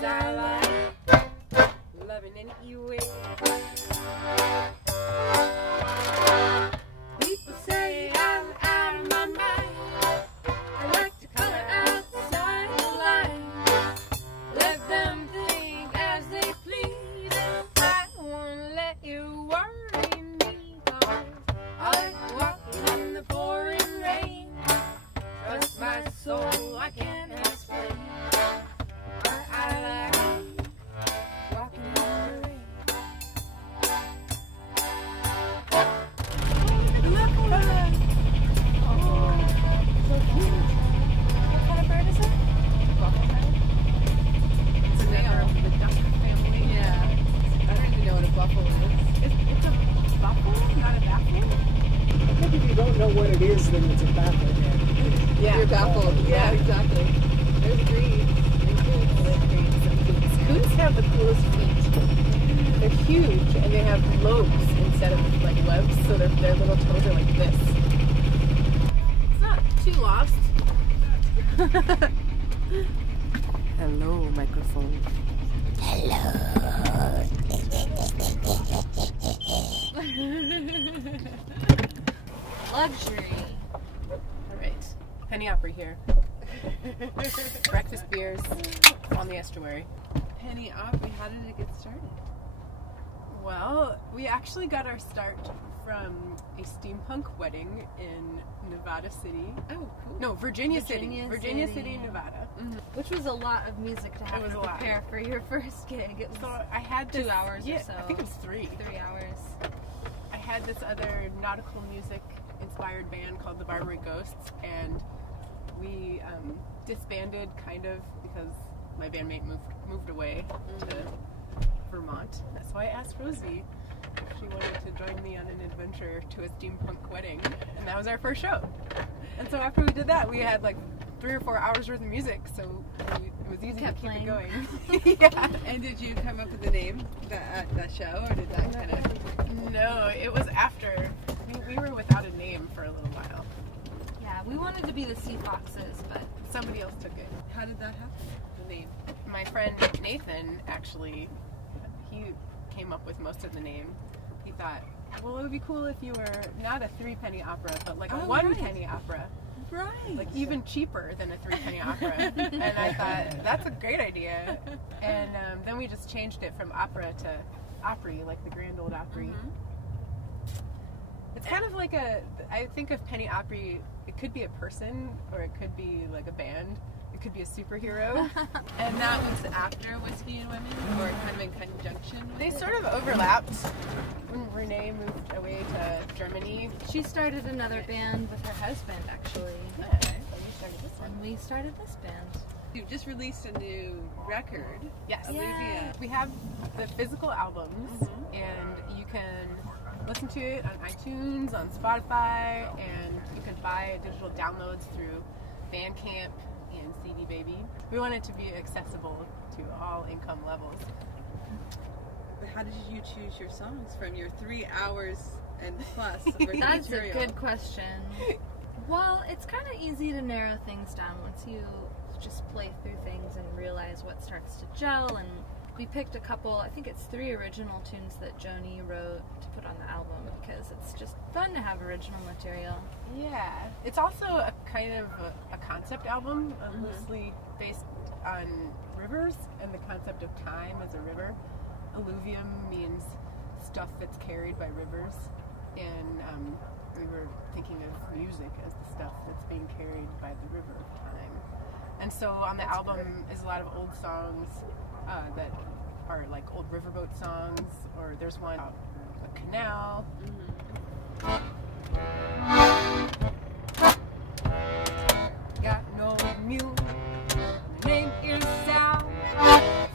'cause I like loving any way. People say I'm out of my mind. I like to color outside the lines. Let them think as they please. I won't let you worry me, 'cause I like walking in the pouring rain. Trust my soul, I can't explain why I like walking in the rain. Look at that! Oh, so cute. What kind of bird is it? Buffalo. It's a member of the duck family. Yeah. I don't even know what a buffalo is. It's a buffalo, not a baffle? I think if you don't know what it is, then it's a baffle. Yeah. You're baffled. Yeah, exactly. There's greens. Coons have the coolest feet. They're huge and they have lobes instead of like webs, so their little toes are like this. It's not too lost. Hello, microphone. Hello. Luxury. Alright. Penny Opry here. Breakfast beers on the Estuary. Penny Opry, how did it get started? Well, we actually got our start from a steampunk wedding in Nevada City. Oh, cool. No, Virginia City, Nevada. Mm-hmm. Which was a lot of music to have to prepare for your first gig. It was So I had this, 2 hours yeah, or so. I think it was 3. 3 hours. I had this other nautical music inspired band called the Barbary Ghosts, and we disbanded kind of because my bandmate moved away to Vermont. So I asked Rosie if she wanted to join me on an adventure to a steampunk wedding, and that was our first show. And so after we did that, we had like 3 or 4 hours worth of music, so it was easy to keep it going. Yeah. And did you come up with the name at that show, or did that kind of... No, it was after. We were without a name for a little while. Yeah, we wanted to be the Sea Foxes, but Somebody else took it. How did that happen, the name? My friend Nathan, actually, he came up with most of the name. He thought, well, it would be cool if you were not a 3-penny opera, but like a 1-penny opera. Right. Like even cheaper than a 3-penny opera. And I thought, that's a great idea. And then we just changed it from opera to Opry, like the Grand Old Opry. Mm-hmm. It's kind of like I think of Penny Opry, it could be a person, or it could be like a band. It could be a superhero. And that was after Whiskey and Women, or kind of in conjunction with They it? sort of overlapped. When Renee moved away to Germany, she started another band with her husband, actually. we started this one. And we started this band. You've just released a new record. Yes. Olivia. We have the physical albums, and you can listen to it on iTunes, on Spotify, and you can buy digital downloads through Bandcamp and CD Baby. We want it to be accessible to all income levels. But how did you choose your songs from your 3 hours and plus worth of That's material? a good question. Well, it's kind of easy to narrow things down once you just play through things and realize what starts to gel. And we picked a couple, I think it's 3 original tunes that Joni wrote to put on the album, because it's just fun to have original material. Yeah, it's also a kind of a concept album, loosely based on rivers and the concept of time as a river. Alluvium means stuff that's carried by rivers, and we were thinking of music as the stuff that's being carried by the river of time. And so on the album is a lot of old songs that are like old riverboat songs, or there's one about a canal. Got no mule, my name is Sal.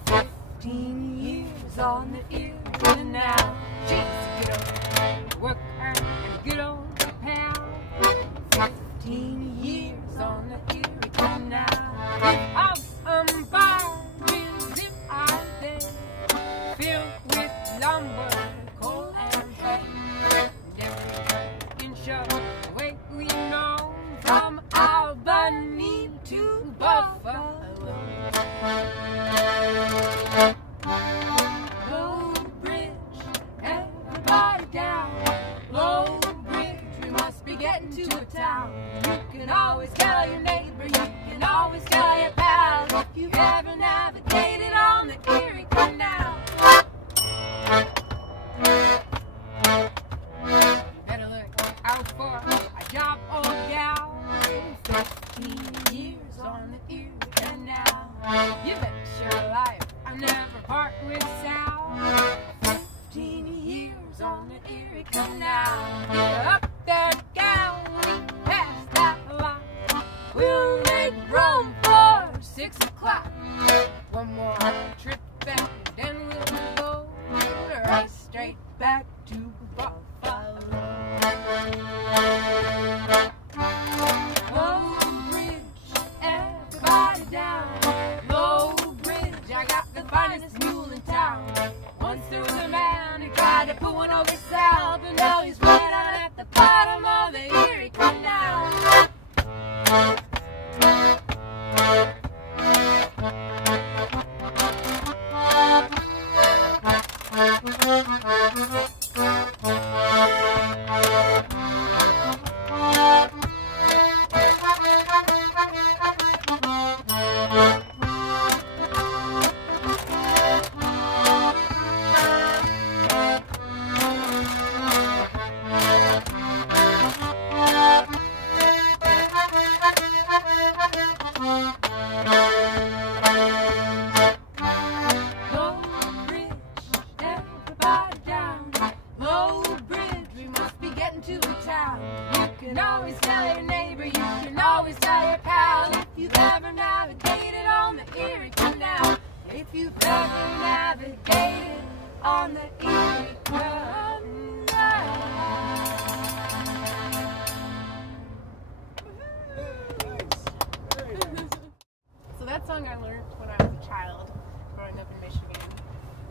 15 years on the Erie Canal. Jeez, get on work and get on the pal. 15 years on the Erie Canal. If I'm barges out there, filled with lumber, coal and hay. Every inch of the way we know, from Albany to Buffalo. trip back, then we'll go right straight back to Buffalo. Low Bridge, everybody down. Low Bridge, I got the finest mule in town. Once there was a man who tried to pull one over south, and now he's right out at the bottom of the Erie Canal. That song I learned when I was a child, growing up in Michigan,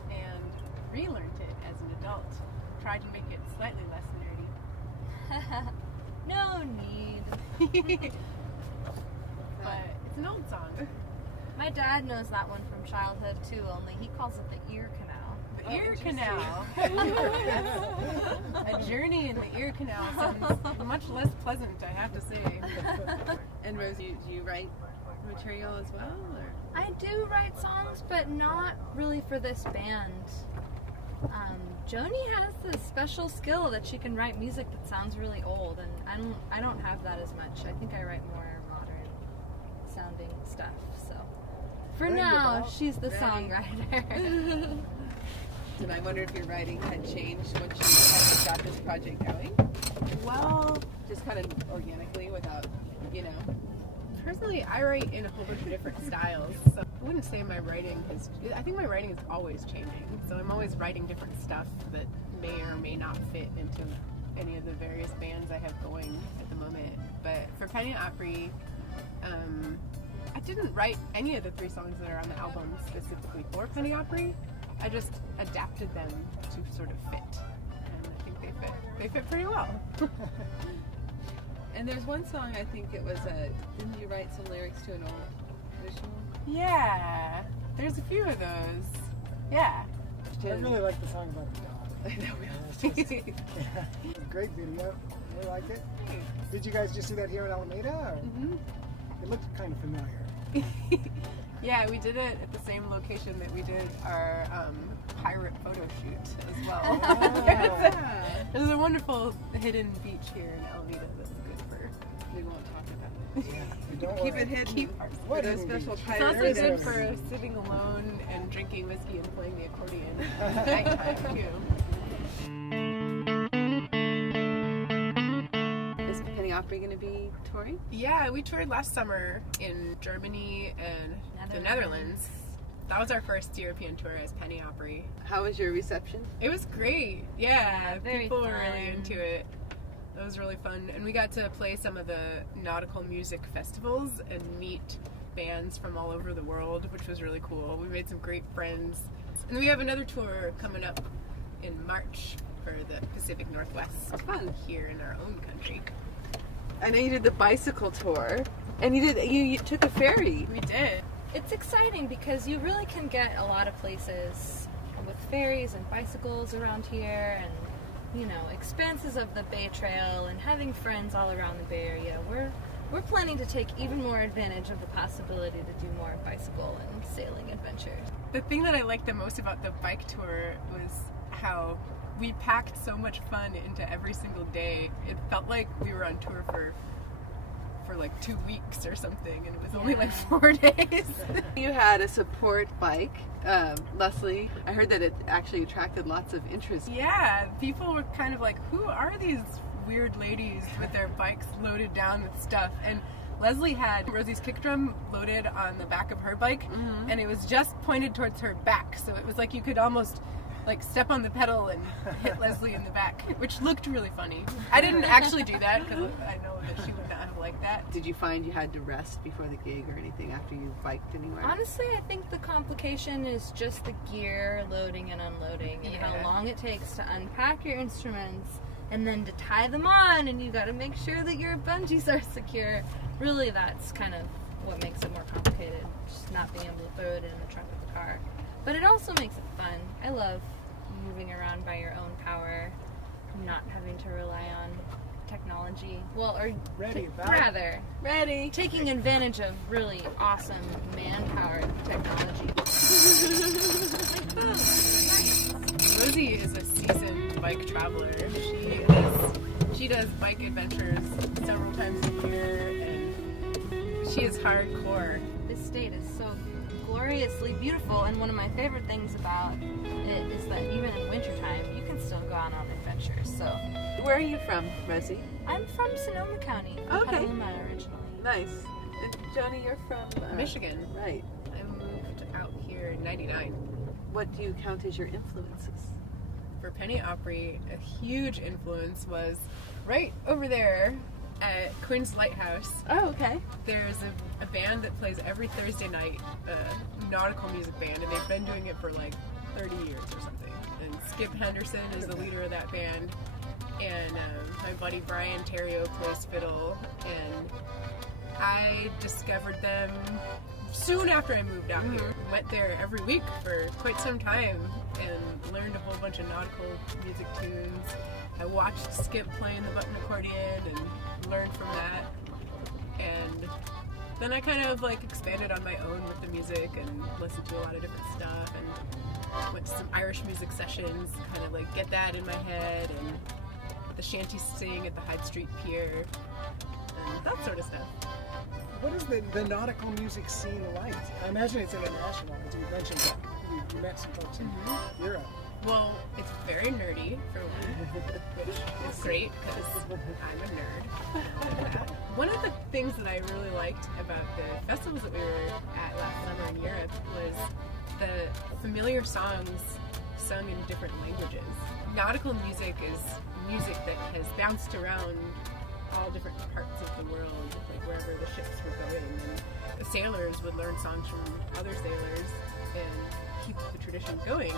and relearned it as an adult. Tried to make it slightly less nerdy. No need. But it's an old song. My dad knows that one from childhood too, only he calls it the ear canal. The ear canal. A journey in the ear canal sounds much less pleasant, I have to say. And Rose, do you write material as well? Or? I do write songs, but not really for this band. Joni has this special skill that she can write music that sounds really old, and I don't have that as much. I think I write more modern sounding stuff. So for now, she's the songwriter. And I wonder if your writing had changed once you got this project going? Well, just kind of organically without, personally, I write in a whole bunch of different styles. So I wouldn't say my writing is, I think my writing is always changing. So I'm always writing different stuff that may or may not fit into any of the various bands I have going at the moment. But for Penny Opry, I didn't write any of the 3 songs that are on the album specifically for Penny Opry. I just adapted them to sort of fit. And I think they fit. They fit pretty well. And there's one song, I think it was didn't you write some lyrics to an old traditional? Yeah, there's a few of those. Yeah. I really like the song about the dog. I know, It's a great video. I like it. Did you guys just do that here in Alameda? Or? Mm-hmm. It looked kind of familiar. Yeah, we did it at the same location that we did our pirate photo shoot as well. Yeah. There's a wonderful hidden beach here in Alameda that's good for. We won't talk about it. Yeah. Don't Keep worry. it hidden. Keep our For those special It's pirate also Very good good. for sitting alone and drinking whiskey and playing the accordion at nighttime too. Is Penny Opry going to be touring? Yeah, we toured last summer in Germany and the Netherlands. That was our first European tour as Penny Opry. How was your reception? It was great. Yeah, very people were really fun. into it. It was really fun. And we got to play some of the nautical music festivals and meet bands from all over the world, which was really cool. We made some great friends. And we have another tour coming up in March for the Pacific Northwest. Fun. Here in our own country. I know you did the bicycle tour, and you took a ferry. We did. It's exciting because you really can get a lot of places with ferries and bicycles around here, and expanses of the Bay Trail, and having friends all around the Bay Area. We're planning to take even more advantage of the possibility to do more bicycle and sailing adventures. The thing that I liked the most about the bike tour was how we packed so much fun into every single day. It felt like we were on tour for like 2 weeks or something, and it was only like 4 days. You had a support bike, Leslie. I heard that it actually attracted lots of interest. Yeah, people were kind of like, who are these weird ladies with their bikes loaded down with stuff? And Leslie had Rosie's kick drum loaded on the back of her bike, and it was just pointed towards her back, so it was like you could almost like step on the pedal and hit Leslie in the back, which looked really funny. I didn't actually do that because I know that she would not have liked that. Did you find you had to rest before the gig or anything after you biked anywhere? Honestly, I think the complication is just the gear loading and unloading and how long it takes to unpack your instruments and then to tie them on, and you got to make sure that your bungees are secure. Really, that's kind of what makes it more complicated, just not being able to throw it in the trunk of the car. But it also makes it fun. I love moving around by your own power, not having to rely on technology. Well, or rather, taking advantage of really awesome man-powered technology. Rosie is a seasoned bike traveler. She does bike adventures several times a year, and she is hardcore. This state is so gloriously beautiful, and one of my favorite things about it is that even in wintertime, you can still go on adventures. So, where are you from, Rosie? I'm from Sonoma County, Petaluma originally. Nice. And Joni, you're from Michigan. Right. I moved out here in '99. What do you count as your influences? For Penny Opry, a huge influence was right over there at Quinn's Lighthouse. Oh, okay. There's a band that plays every Thursday night, a nautical music band, and they've been doing it for like 30 years or something. And Skip Henderson is the leader of that band, and my buddy Brian Terrio plays fiddle, and I discovered them soon after I moved out here. Went there every week for quite some time and learned a whole bunch of nautical music tunes. I watched Skip playing the button accordion and learned from that. And then I kind of like expanded on my own with the music and listened to a lot of different stuff and went to some Irish music sessions, kind of like get that in my head, and the shanty sing at the Hyde Street Pier and that sort of stuff. What is the nautical music scene like? I imagine it's international, as you mentioned that you met some folks in Europe. Well, it's very nerdy, for one, which is great because I'm a nerd. One of the things that I really liked about the festivals that we were at last summer in Europe was the familiar songs sung in different languages. Nautical music is music that has bounced around all different parts of the world, like wherever the ships were going, and the sailors would learn songs from other sailors and keep the tradition going.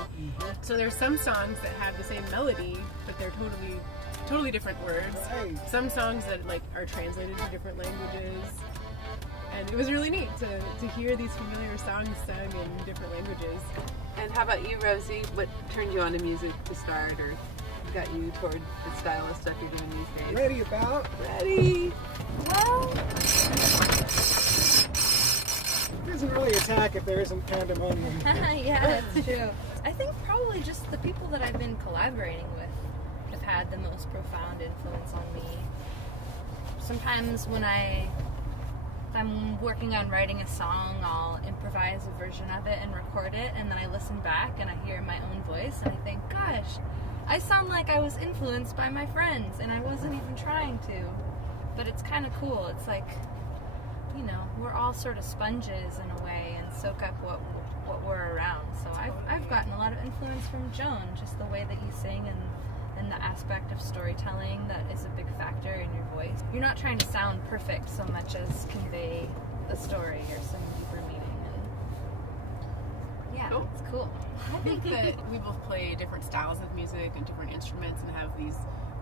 So there's some songs that have the same melody, but they're totally different words. Right. Some songs that like are translated to different languages, and it was really neat to hear these familiar songs sung in different languages. And how about you, Rosie? What turned you on to music to start, or got you toward the style of stuff you're doing these days? Ready about? Ready. Well, It doesn't really attack if there isn't pandemonium. yeah, that's true. I think probably just the people that I've been collaborating with have had the most profound influence on me. Sometimes when I'm working on writing a song, I'll improvise a version of it and record it, and then I listen back and I hear my own voice and I think, gosh, I sound like I was influenced by my friends and I wasn't even trying to. But it's kind of cool. It's like, you know, we're all sort of sponges in a way and soak up what we're around. So I've gotten a lot of influence from Joan, just the way that you sing and the aspect of storytelling that is a big factor in your voice. You're not trying to sound perfect so much as convey the story or some deeper meaning. And yeah, Cool. it's cool. I think that we both play different styles of music and different instruments and have these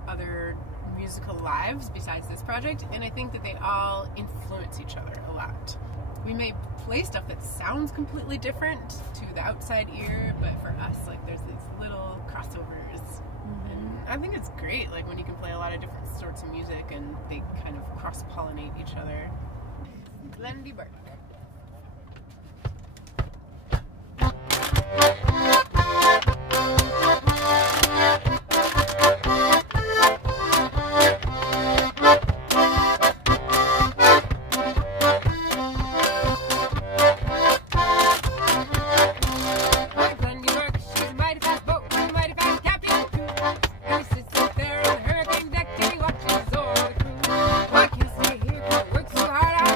other musical lives besides this project, and I think that they all influence each other a lot. We may play stuff that sounds completely different to the outside ear, but for us, like, there's these little crossovers, and I think it's great, like, when you can play a lot of different sorts of music and they kind of cross-pollinate each other. Glendy Burke. Work so hard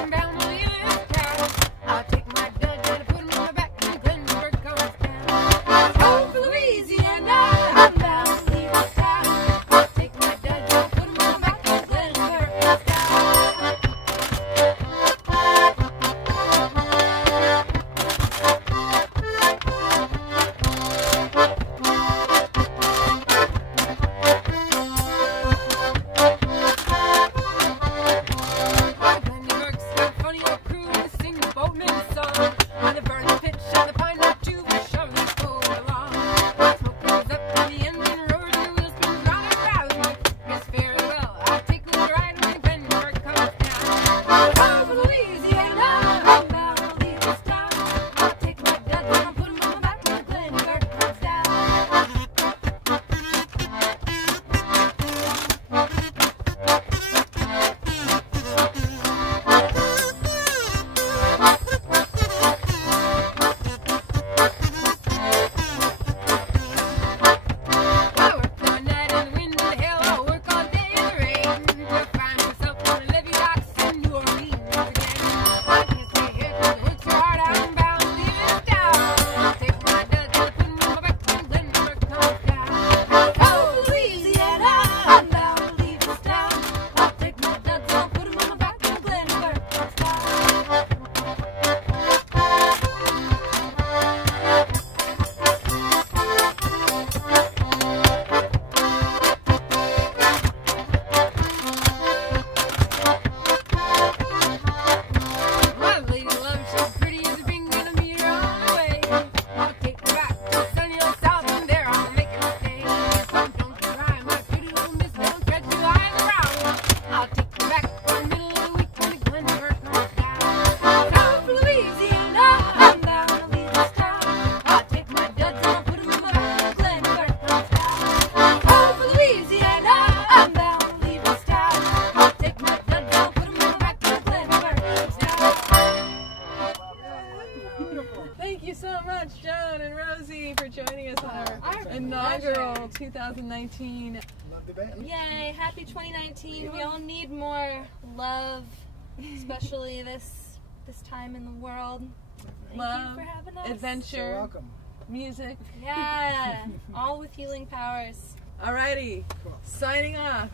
for joining us on our Our inaugural pleasure. 2019. Love the band. Yay, happy 2019. We all need more love, especially this time in the world. Thank Love, you for having us. So adventure, welcome. music. Yeah, all with healing powers. Alrighty, Cool. signing off.